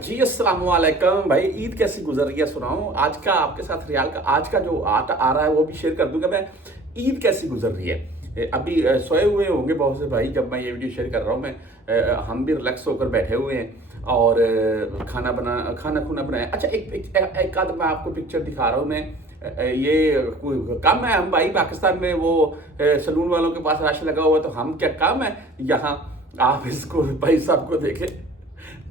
जी अस्सलाम वालेकुम भाई। ईद कैसी गुजर रही है सुनाओ। आज का आपके साथ रियाल का आज का जो आटा आ रहा है वो भी शेयर कर दूंगा मैं। ईद कैसी गुजर रही है। अभी सोए हुए होंगे बहुत से भाई जब मैं ये वीडियो शेयर कर रहा हूँ। हम भी रिलैक्स होकर बैठे हुए हैं और खाना खुना बनाया। अच्छा एक आध मैं आपको पिक्चर दिखा रहा हूँ मैं। ये कम है हम भाई पाकिस्तान में वो सलून वालों के पास राशन लगा हुआ है, तो हम क्या कम है यहाँ। आप इसको भाई साहब को देखें,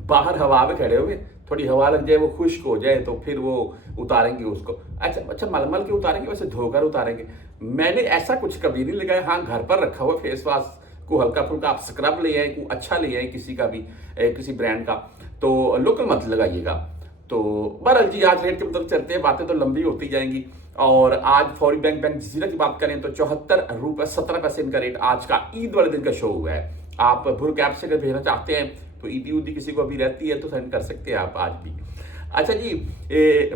बाहर हवा में खड़े हुए, थोड़ी हवा लग जाए वो खुश्क हो जाए तो फिर वो उतारेंगे उसको। अच्छा मलमल के उतारेंगे, वैसे धोकर उतारेंगे। मैंने ऐसा कुछ कभी नहीं लगाया। हाँ, घर पर रखा हुआ फेस वॉश को हल्का फुल्का आप स्क्रब ले आए, को अच्छा ले आए किसी का भी किसी ब्रांड का, तो लोकल मत लगाइएगा। तो बहरहाल जी, आज रेट के मतलब चलते हैं, बातें तो लंबी होती जाएंगी। और आज फौरी बैंक जजीरा की बात करें तो 74 रुपये 17 पैसे इनका रेट आज का ईद वाले दिन का शो हुआ है। आप भुर्क ऐप से अगर भेजना चाहते हैं तो ईदी उदी किसी को अभी रहती है तो सेंड कर सकते हैं आप आज भी। अच्छा जी,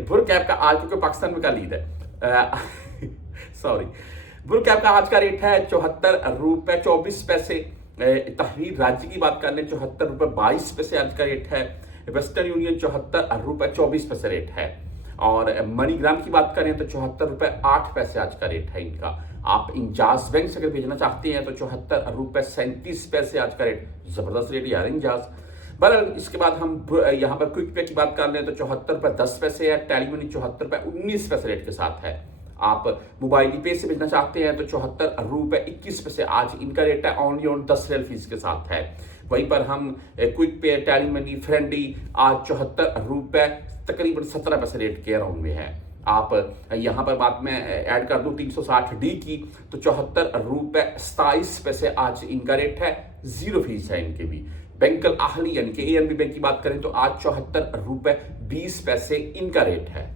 भुर्क ऐप का आज, क्योंकि पाकिस्तान में कल ईद है सॉरी, भुर्क ऐप का आज का रेट है 74 रुपये 24 पैसे। तहरीर राज्य की बात कर लें 74 रुपये 22 पैसे आज का रेट है। वेस्टर्न यूनियन 74 रुपये 24 पैसे रेट है। और मनीग्राम की बात करें तो 74 रुपये 8 पैसे आज का रेट है इनका। आप इंजाज बैंक से अगर भेजना चाहते हैं तो 74 रुपये 37 पैसे आज का रेट। जबरदस्त रेट यार इंजाज। बहरहाल इसके बाद हम यहाँ पर क्विक पे की बात कर लें तो 74 रुपये 10 पैसे है। टेलीमनी 74 रुपये 19 पैसे रेट के साथ है। आप मोबाइल पे से भेजना चाहते हैं तो 74 रुपये 21 पैसे आज इनका रेट है। ऑनली ऑन 10 रियल फीस के साथ है। वहीं पर हम क्विक पे, टेलीमनी, फ्रेंडी आज 74 रुपये तकरीबन 17 पैसे रेट के अराउंड में है। आप यहाँ पर बात में ऐड कर दूं 360D की तो 74 रुपये 27 पैसे आज इनका रेट है। 0 फीस है इनके भी। बैंकल आहली यानी कि ANB बैंक की बात करें तो आज 74 रुपये 20 पैसे इनका रेट है।